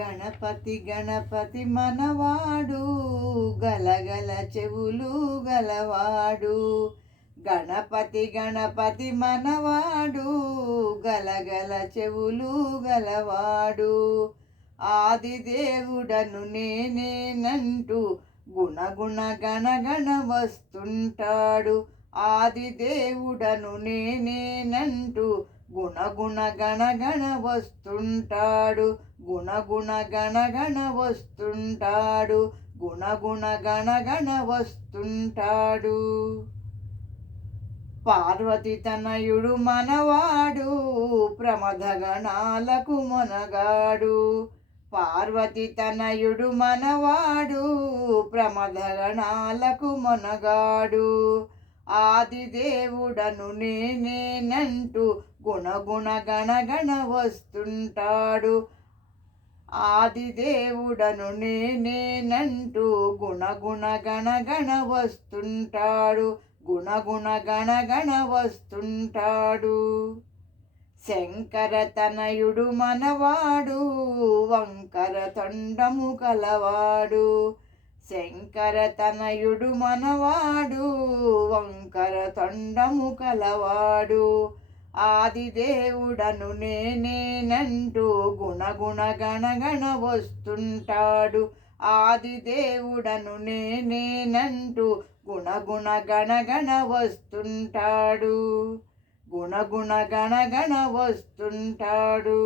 గణపతి గణపతి మనవాడు గలగల చెవులు గలవాడు. గణపతి గణపతి మనవాడు గలగల చెవులు గలవాడు. ఆదిదేవుడను నేనేనంటూ గుణగుణ గణగణ వస్తుంటాడు. ఆదిదేవుడను నేనేనంటూ గుణగుణ గణగణ వస్తుంటాడు. గుణగుణ గణగణ వస్తుంటాడు. గుణగుణ గణగణ వస్తుంటాడు. పార్వతి తనయుడు మనవాడు ప్రమథగణాలకు మొనగాడు. పార్వతి తనయుడు మనవాడు ప్రమథగణాలకు మొనగాడు. ఆదిదేవుడను నేనేనంటూ గుణగుణ గణగణ వస్తుంటాడు. ఆదిదేవుడను నేనేనంటూ గుణగుణ గణగణ వస్తుంటాడు. గుణగుణ గణగణ వస్తుంటాడు. శంకర తనయుడు మనవాడు వంకర తొండము కలవాడు. శంకర తనయుడు మనవాడు వంకర తొండము కలవాడు. ఆదిదేవుడను నేనేనంటూ గుణగుణ గణగణ వస్తుంటాడు. ఆదిదేవుడను నేనేనంటూ గుణగుణ గణగణ వస్తుంటాడు. గుణగుణ గణగణ వస్తుంటాడు.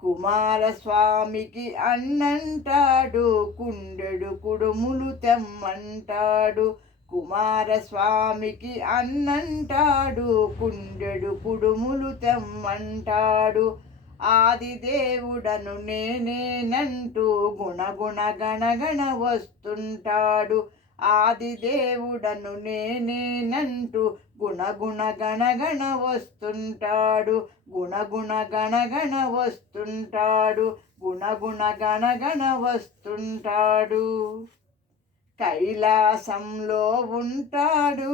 కుమారస్వామికి అన్నంటాడు కుండెడు కుడుములు తెమ్మంటాడు. కుమారస్వామికి అన్నంటాడు కుండెడు కుడుములు తెమ్మంటాడు. ఆదిదేవుడను నేనేనంటూ గుణగుణ గణగణ వస్తుంటాడు. ఆదిదేవుడను నేనేనంటూ గుణగుణ గణగణ వస్తుంటాడు. గుణగుణ గణగణ వస్తుంటాడు. గుణగుణ గణగణ వస్తుంటాడు. కైలాసంలో ఉంటాడు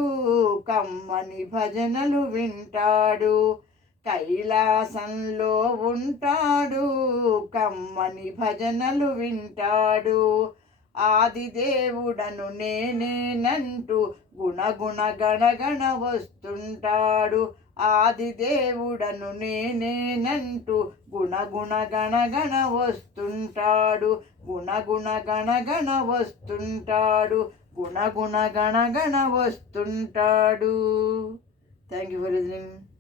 కమ్మని భజనలు వింటాడు. కైలాసంలో ఉంటాడు కమ్మని భజనలు వింటాడు. ఆదిదేవుడను నేనేనంటూ గుణగుణ గణగణ వస్తుంటాడు. ఆదిదేవుడను నేనేనంటూ గుణగుణ గణగణ వస్తుంటాడు. గుణగుణ గణగణ వస్తుంటాడు. గుణగుణ గణగణ వస్తుంటాడు. Thank you for listening.